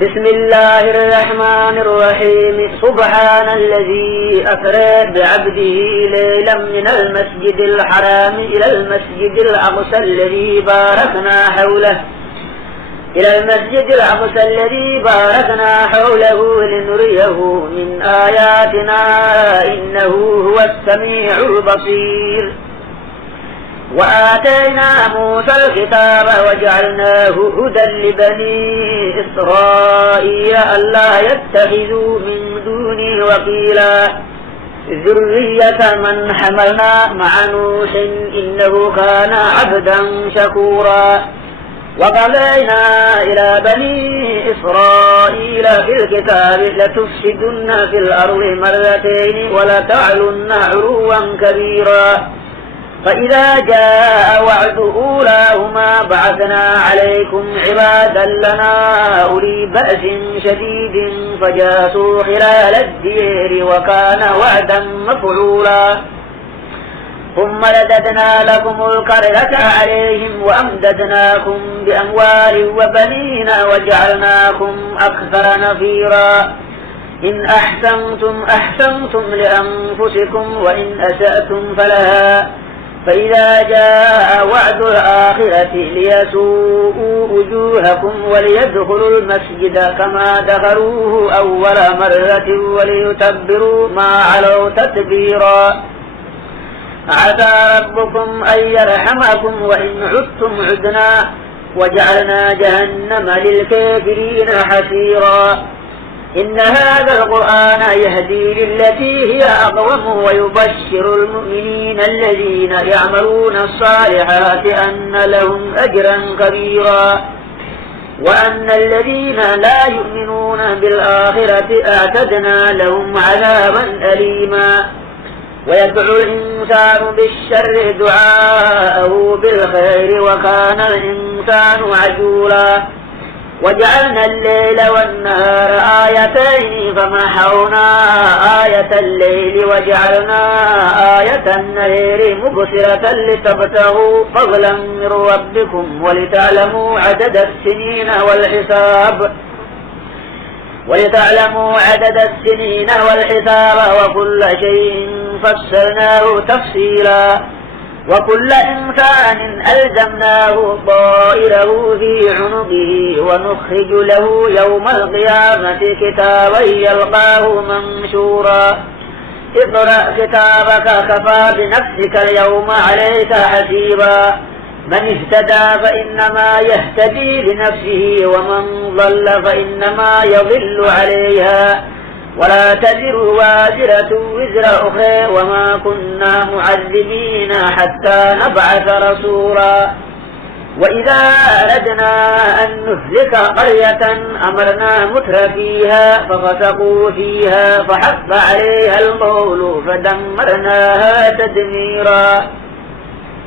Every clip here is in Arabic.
بسم الله الرحمن الرحيم. سبحان الذي أسرى بعبده ليلا من المسجد الحرام إلى المسجد الأقصى الذي باركنا حوله لنريه من آياتنا إنه هو السميع البصير. وآتينا موسى الكتاب وجعلناه هدى لبني إسرائيل ألا يتخذوا من دونه وكيلا ذرية من حملنا مع نوح إنه كان عبدا شكورا. وقضينا إلى بني إسرائيل في الكتاب لتفسدن في الأرض مرتين ولتعلن علوا كبيرا. فإذا جاء وعد أولاهما بعثنا عليكم عبادا لنا أولي بأس شديد فجاسوا خلال الدير وكان وعدا مفعولا. ثم رددنا لكم الكرة عليهم وأمددناكم بأموال وبنين وجعلناكم أكثر نفيرا. إن أحسنتم لأنفسكم وإن أسأتم فلها. فإذا جاء وعد الآخرة ليسوءوا وجوهكم وليدخلوا المسجد كما دخلوه أول مرة وليتبروا ما علوا تتبيرا. عسى ربكم أن يرحمكم وإن عدتم عدنا وجعلنا جهنم للكافرين حسيرا. إن هذا القرآن يهدي للتي هي أقوم ويبشر المؤمنين الذين يعملون الصالحات أن لهم أجرا كبيرا. وأن الذين لا يؤمنون بالآخرة أعتدنا لهم عذابا أليما. ويدعو الإنسان بالشر دعاءه بالخير وكان الإنسان عجولا. وجعلنا الليل والنهار آيتين فمحونا آية الليل وجعلنا آية النهار مبصرة لتبتغوا فضلا من ربكم ولتعلموا عدد السنين والحساب وكل شيء فصلناه تفصيلا. وكل إنسان ألزمناه طائره في عنقه ونخرج له يوم القيامة كتابا يلقاه منشورا. اقرأ كتابك كفى بنفسك اليوم عليك حسيبا. من اهتدى فإنما يهتدي لنفسه ومن ضل فإنما يضل عليها ولا تزر وازرة وزر أخرى وما كنا معذبين حتى نبعث رسولا. وإذا أردنا أن نهلك قرية أمرنا مترفيها ففسقوا فيها فحق عليها القول فدمرناها تدميرا.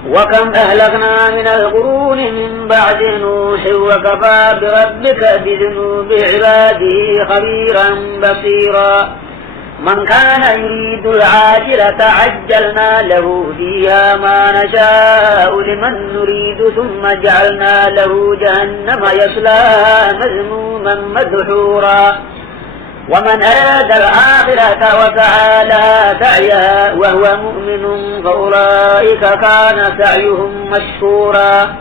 وكم أهلكنا من القرون من بعد نوح وكفى بربك بذنوب عباده خبيرا بصيرا. من كان يريد العاجلة عجلنا له فيها ما نشاء لمن نريد ثم جعلنا له جهنم يصلاها مذموما مدحورا. ومن أراد الآخرة وسعى لها سعيها وهو مؤمن فأولئك كان سعيهم مشكورا.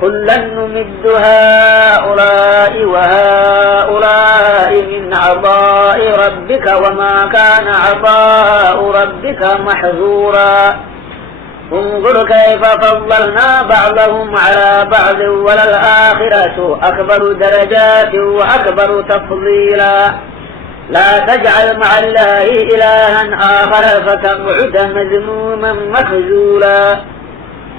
كلا نمد هؤلاء وهؤلاء من عطاء ربك وما كان عطاء ربك محظورا. انظر كيف فضلنا بعضهم على بعض وللآخرة أكبر درجات وأكبر تفضيلا. لا تجعل مع الله إلها آخر فتقعد مذموما مخذولا.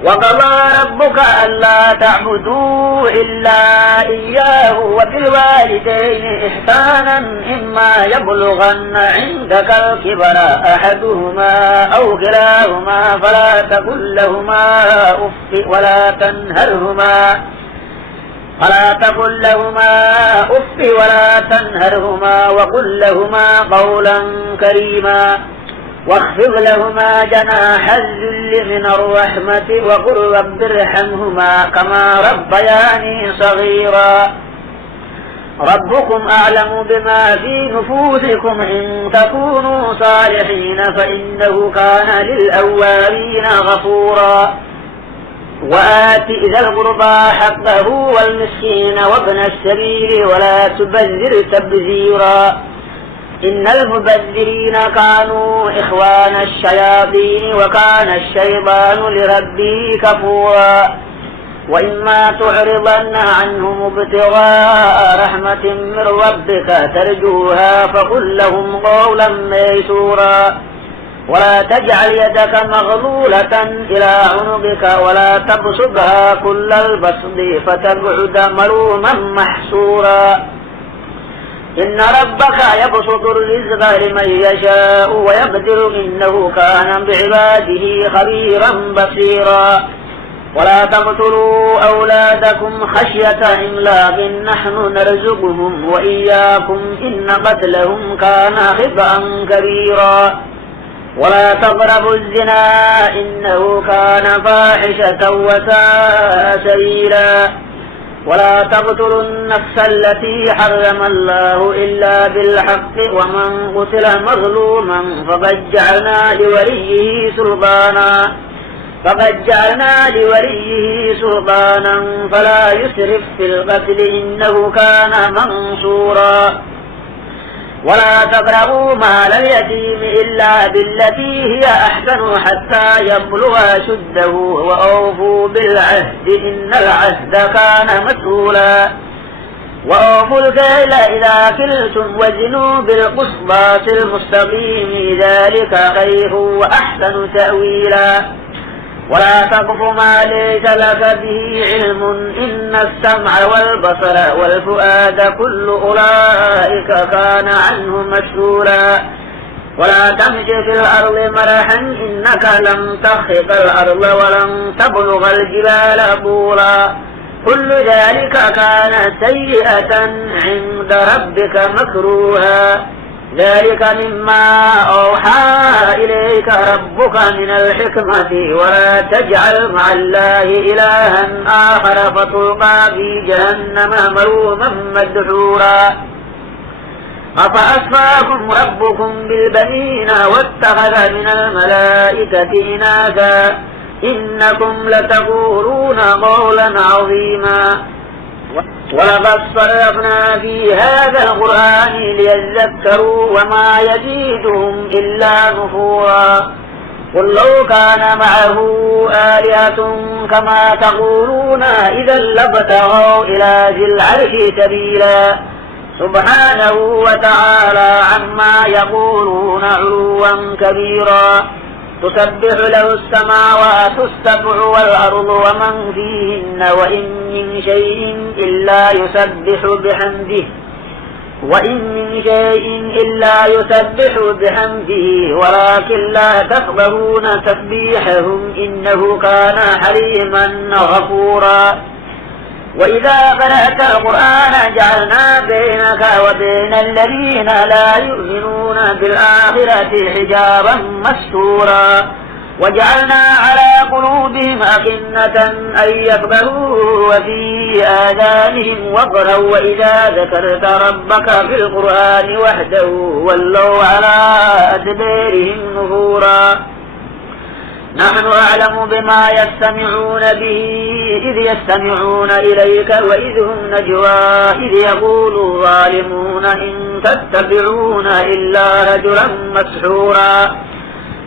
وقضى ربك ألا تعبدوا إلا إياه وبالوالدين إحسانا إما يبلغن عندك الكبر أحدهما أو كلاهما فلا تقل لهما أف ولا تنهرهما وقل لهما قولا كريما. واخفض لهما جناح الذل من الرحمة وقل رب ارحمهما كما ربياني صغيرا. ربكم أعلم بما في نفوسكم إن تكونوا صالحين فإنه كان للأوابين غفورا وآت ذا القربى حقه والمسكين وابن السبيل ولا تبذر تبذيرا إن المبذرين كانوا إخوان الشياطين وكان الشيطان لربه كفورا وإما تعرضن عنهم ابتغاء رحمة من ربك ترجوها فقل لهم قولا ميسورا ولا تجعل يدك مغلولة إلى عنقك ولا تبسطها كل البسط فتقعد ملوما محسورا إن ربك يبسط الرزق لمن يشاء ويقدر إنه كان بعباده خبيرا بصيرا ولا تقتلوا أولادكم خشية إملاق نحن نرزقهم وإياكم إن قتلهم كان خطأ كبيرا ولا تقربوا الزنا إنه كان فاحشة وساء سبيلا ولا تقتلوا النفس التي حرم الله إلا بالحق ومن قتل مظلوما فقد جعلنا لوليه سلطانا فلا يسرف في القتل إنه كان منصورا ولا تقربوا مال اليتيم إلا بالتي هي أحسن حتى يبلغ أشده وأوفوا بالعهد إن العهد كان مسؤولا وأوفوا الكيل إذا كلتم وزنوا بالقسطاس المستقيم ذلك خير وأحسن تأويلا ولا تقف ما ليس لك به علم إن السمع والبصر والفؤاد كل أولئك كان عنه مسؤولا ولا تمش في الأرض مرحا إنك لم تخرق الأرض ولن تبلغ الجبال طولا كل ذلك كان سيئة عند ربك مكروها ذلك مما أوحى إليك ربك من الحكمة ولا تجعل مع الله إلها آخر فتلقى في جهنم ملوما مدحورا أفأصفاكم ربكم بالبنين واتخذ من الملائكة إناثا إنكم لتقولون قولا عظيما ولقد صرفنا في هذا القرآن ليذكروا وما يزيدهم إلا نفورا قل لو كان معه آلهة كما تقولون إذا لابتغوا إلى ذي العرش سبيلا سبحانه وتعالى عما يقولون علوا كبيرا تسبح له السماوات السبع والأرض ومن فيهن وإن من شيء إلا يسبح بحمده ولكن لا تفقهون تسبيحهم إنه كان حليما غفورا وإذا قرأت القرآن جعلنا بينك وبين الذين لا يؤمنون بالآخرة حجابا مستورا وجعلنا على قلوبهم أكنة أن يفقهوا وفي آذانهم وقرا وإذا ذكرت ربك في القرآن وحده ولوا على أدبارهم نفورا نحن أعلم بما يستمعون به إذ يستمعون إليك وإذ هم نجوى إذ يقول الظالمون إن تتبعون إلا رجلا مسحورا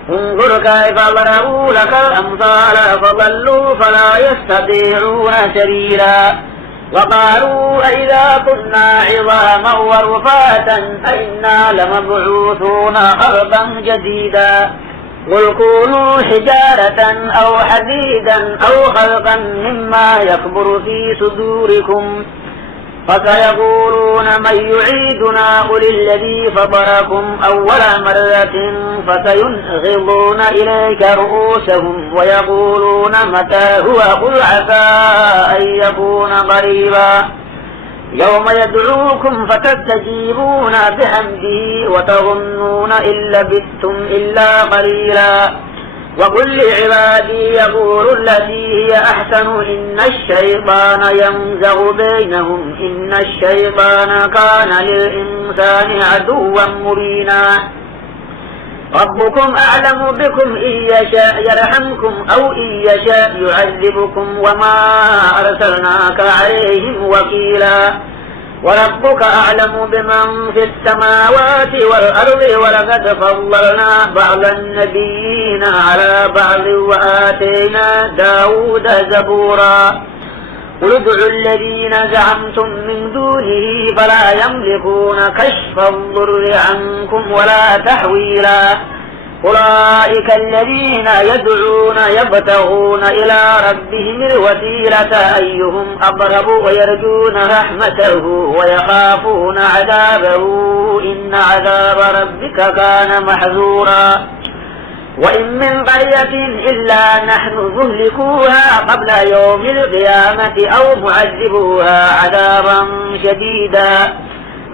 انظر كيف ضربوا لك الأمثال فضلوا فلا يستطيعون سبيلا وقالوا أئذا كنا عظاما ورفاتا أئنا لمبعوثون خلقا جديدا قل كونوا حجارة أو حديدا أو خلقا مما يكبر في صدوركم فسيقولون من يعيدنا قل الذي فطركم أول مرة فسينغضون إليك رؤوسهم ويقولون متى هو قل عسى أن يكون قريبا يوم يدعوكم فتستجيبون بحمده وتظنون إن لبثتم إلا قليلا وقل لعبادي يقولوا التي هي أحسن إن الشيطان ينزغ بينهم إن الشيطان كان للإنسان عدوا مبينا ربكم أعلم بكم إن يشاء يرحمكم أو إن يشاء يعذبكم وما أرسلناك عليهم وكيلا وربك أعلم بمن في السماوات والأرض ولقد فضلنا بعض النبيين على بعض وآتينا داود زبورا قل ادعوا الذين زعمتم من دونه فلا يملكون كشف الضر عنكم ولا تحويلا أولئك الذين يدعون يبتغون إلى ربهم الوسيلة أيهم أقرب ويرجون رحمته ويخافون عذابه إن عذاب ربك كان محذورا وإن من قرية إلا نحن مهلكوها قبل يوم القيامة أو معذبوها عذابا شديدا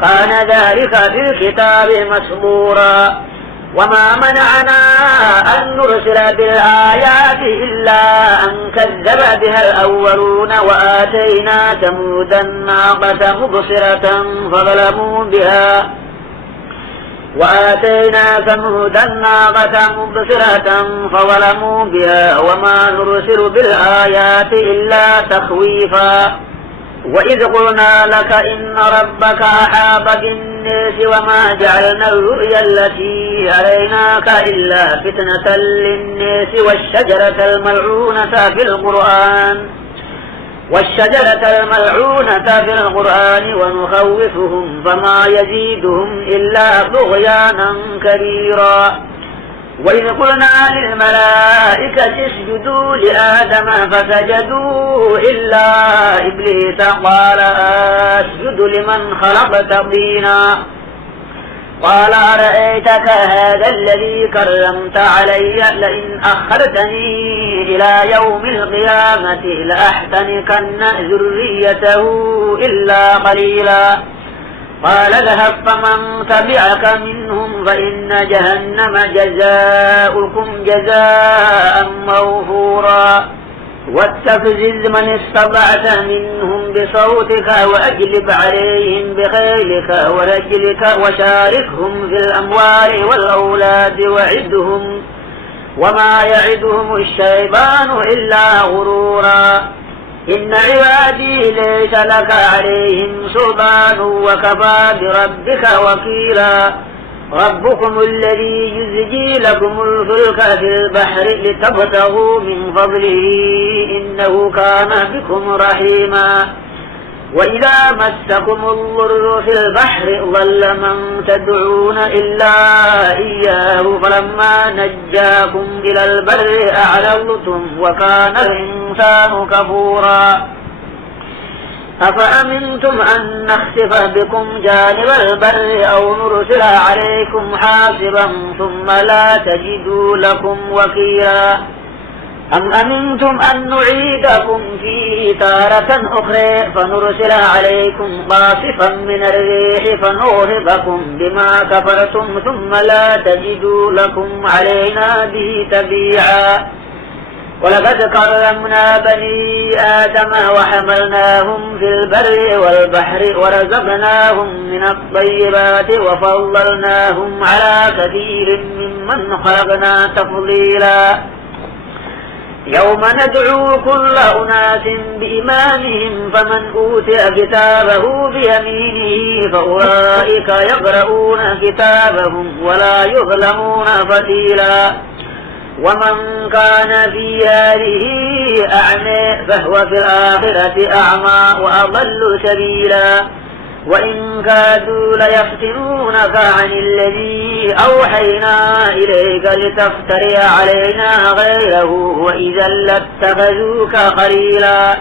كان ذلك في الكتاب مسطورا وما منعنا أن نرسل بالآيات إلا أن كذب بها الأولون وآتينا ثمود الناقة مبصرة فظلموا بها وما نرسل بالآيات إلا تخويفا وإذ قلنا لك إن ربك أحاط بالناس وما جعلنا الرؤيا التي أريناك إلا فتنة للناس والشجرة الملعونة في القرآن ونخوفهم فما يزيدهم إلا طغيانا كبيرا وإذ قلنا للملائكة اسجدوا لآدم فسجدوا إلا إبليس قال أسجد لمن خلقت طينا قال أرأيتك هذا الذي كرمت علي لئن أخرتني إلى يوم القيامة لأحتنكن ذريته إلا قليلا قال اذهب فمن تبعك منهم فإن جهنم جزاؤكم جزاء موفورا واستفزز من استطعت منهم بصوتك وأجلب عليهم بخيلك ورجلك وشاركهم في الأموال والأولاد وعدهم وما يعدهم الشيطان إلا غرورا إن عبادي ليس لك عليهم سلطان وكفى بربك وكيلا ربكم الذي يزجي لكم الفلك في البحر لتبتغوا من فضله إنه كان بكم رحيما وإذا مسكم الضر في البحر ضل من تدعون إلا إياه فلما نجاكم إلى البر أعرضتم وكان الإنسان كفورا أفأمنتم أن نخسف بكم جانب البر أو نرسل عليكم حاصبا ثم لا تجدوا لكم وكيلا أم أمنتم أن نعيدكم فيه تارة أخرى فنرسل عليكم قاصفا من الريح فنغرقكم بما كفرتم ثم لا تجدوا لكم علينا به تبيعا ولقد كرمنا بني آدم وحملناهم في البر والبحر ورزقناهم من الطيبات وفضلناهم على كثير ممن خلقنا تفضيلا يوم ندعو كل أناس بإمامهم فمن أوتي كتابه بيمينه فأولئك يقرؤون كتابهم ولا يظلمون فتيلا ومن كان في هذه أعمى فهو في الآخرة أعمى وأضل سبيلا وإن كادوا ليفتنونك عن الذي أوحينا إليك لتفتري علينا غيره وإذا لاتخذوك خليلا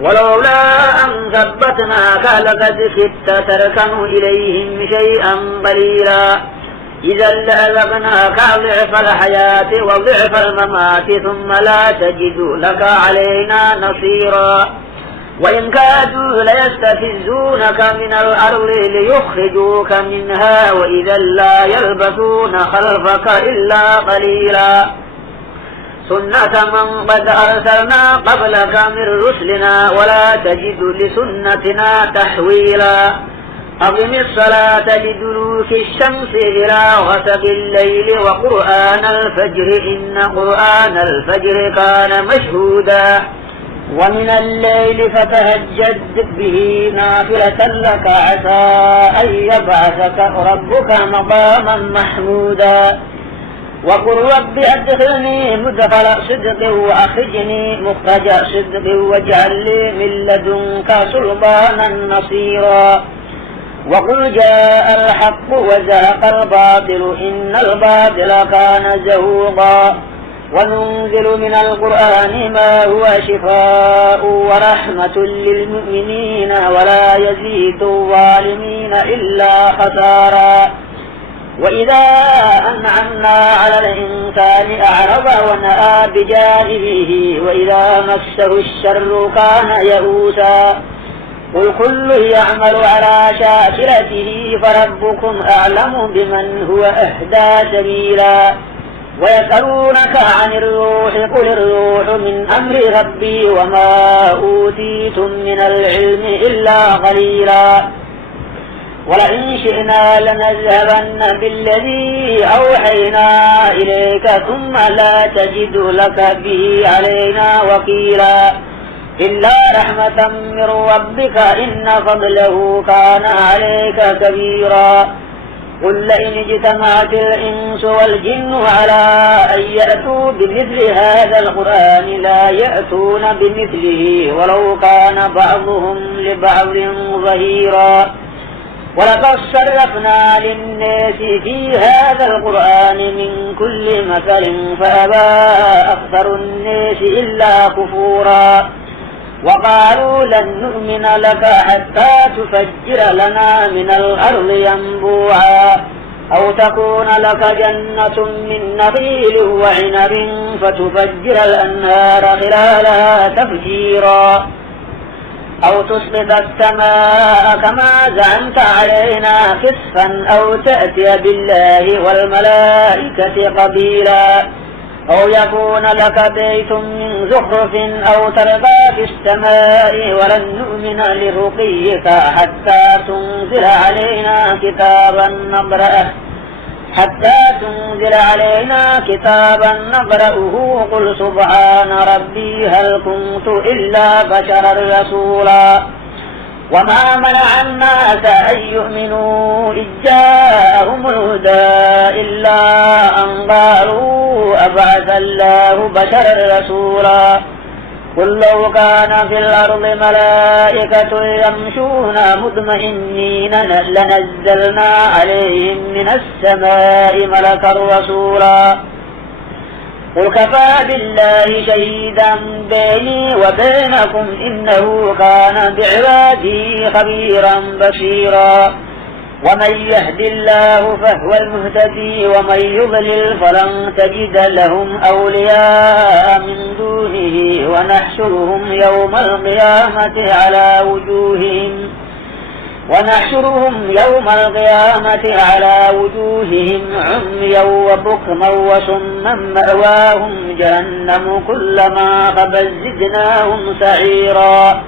ولولا أن ثبتناك لقد كدت تركن إليهم شيئا قليلا إذا لأذقناك ضعف الحياة وضعف الممات ثم لا تجد لك علينا نصيرا وإن كادوا ليستفزونك من الأرض ليخرجوك منها وإذا لا يلبثون خلفك إلا قليلا سنة من قد أرسلنا قبلك من رسلنا ولا تجد لسنتنا تحويلا أقم الصلاة لدلوك الشمس إلى غسق الليل وقرآن الفجر إن قرآن الفجر كان مشهودا ومن الليل فتهجد به نافلة لك عسى أن يبعثك ربك مقاما محمودا وقل رب أدخلني مدخل صدق وأخرجني مخرج صدق واجعل لي من لدنك سلطانا نصيرا وقل جاء الحق وزهق الباطل إن الباطل كان زهوقا وننزل من القرآن ما هو شفاء ورحمة للمؤمنين ولا يزيد الظالمين إلا خسارا وإذا أنعمنا على الإنسان أعرض ونأى بجانبه وإذا مسه الشر كان يئوسا قل كل يعمل على شاكلته فربكم أعلم بمن هو أهدى سبيلا ويسألونك عن الروح قل الروح من أمر ربي وما أوتيتم من العلم إلا قليلا ولئن شئنا لنذهبن بالذي أوحينا إليك ثم لا تجد لك به علينا وكيلا إلا رحمة من ربك إن فضله كان عليك كبيرا قل لئن اجتمعت الإنس والجن على أن يأتوا بمثل هذا القرآن لا يأتون بمثله ولو كان بعضهم لبعض ظهيرا ولقد صرفنا للناس في هذا القرآن من كل مثل فأبى أكثر الناس إلا كفورا وقالوا لن نؤمن لك حتى تفجر لنا من الأرض ينبوعا أو تكون لك جنة من نخيل وعنب فتفجر الأنهار خلالها تفجيرا أو تسقط السماء كما زعمت علينا كسفا أو تأتي بالله والملائكة قبيلا أو يكون لك بيت من زخرف أو ترقى في السماء ولن نؤمن لرقيك حتى تنزل علينا كتابا نقرأه قل سبحان ربي هل كنت إلا بشرا رسولا وما منع الناس أن يؤمنوا إذ جاءهم الهدى إلا أن قالوا أبعث الله بشرا رسولا قل لو كان في الأرض ملائكة يمشون مطمئنين لنزلنا عليهم من السماء ملكا رسولا قل كفى بالله شهيدا بيني وبينكم إنه كان بعباده خبيرا بصيرا ومن يهد الله فهو المهتدي ومن يضلل فلن تجد لهم أولياء من دونه ونحشرهم يوم القيامة على وجوههم عميا وبكما وصما مأواهم جهنم كلما خبت زدناهم سعيرا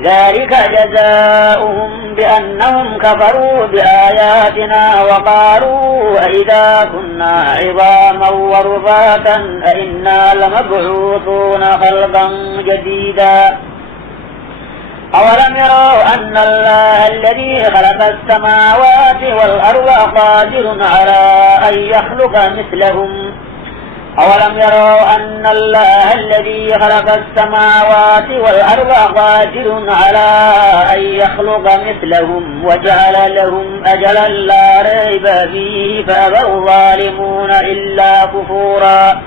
ذلك جزاؤهم بأنهم كفروا بآياتنا وقالوا أئذا كنا عظاما ورفاتا أئنا لمبعوثون خلقا جديدا أولم يروا أن الله الذي خلق السماوات والأرض قادر على أن يخلق مثلهم وجعل لهم أجلا لا ريب فيه فأبى الظالمون إلا كفورا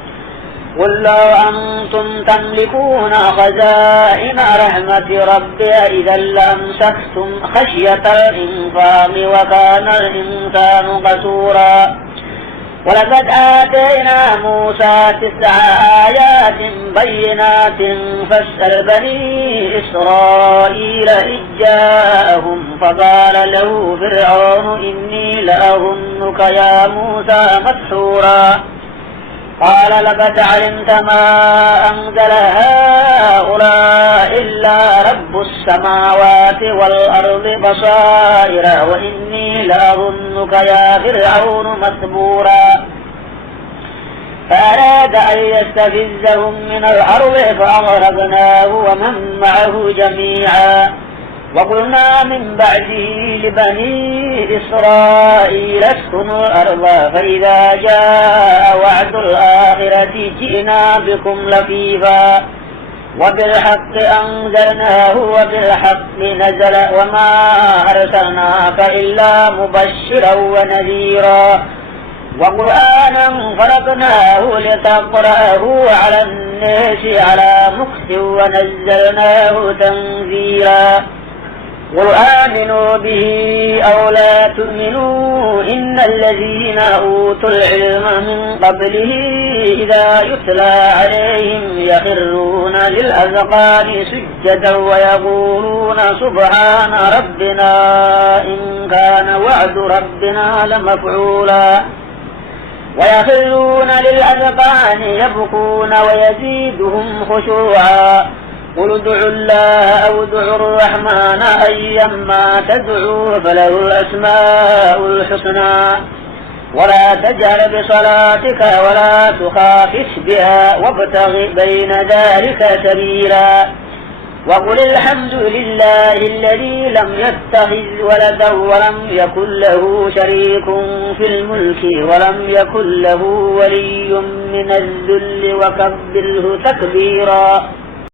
قل لو أنتم تملكون خزائن رحمة ربي إذا لأمسكتم خشية الإنفاق وكان الإنسان قسورا ولقد آتينا موسى 9 آيات بينات فاسأل بني إسرائيل إذ جاءهم فقال له فرعون إني لأظنك يا موسى مسحورا قال لقد علمت ما أنزل هؤلاء إلا رب السماوات والأرض بصائر وإني لأظنك يا فرعون مثبورا فأراد أن يستفزهم من الأرض فأغرقناه ومن معه جميعا وقلنا من بعده لبني إسرائيل اسكنوا الأرض فإذا جاء وعد الآخرة جئنا بكم لفيفا وبالحق أنزلناه وبالحق نزل وما أرسلناك إلا مبشرا ونذيرا وقرآنا فرقناه لتقرأه على الناس على مكث ونزلناه تنزيلا قل آمنوا به أو لا تؤمنوا إن الذين أوتوا العلم من قبله إذا يتلى عليهم يخرون للأذقان سجدا ويقولون سبحان ربنا إن كان وعد ربنا لمفعولا ويخرون للأذقان يبكون ويزيدهم خشوعا قل ادعوا الله أو ادعوا الرحمن أيما تدعوا فله الأسماء الحسنى ولا تجهر بصلاتك ولا تخافت بها وابتغ بين ذلك سبيلا وقل الحمد لله الذي لم يتخذ ولدا ولم يكن له شريك في الملك ولم يكن له ولي من الذل وكبره تكبيرا.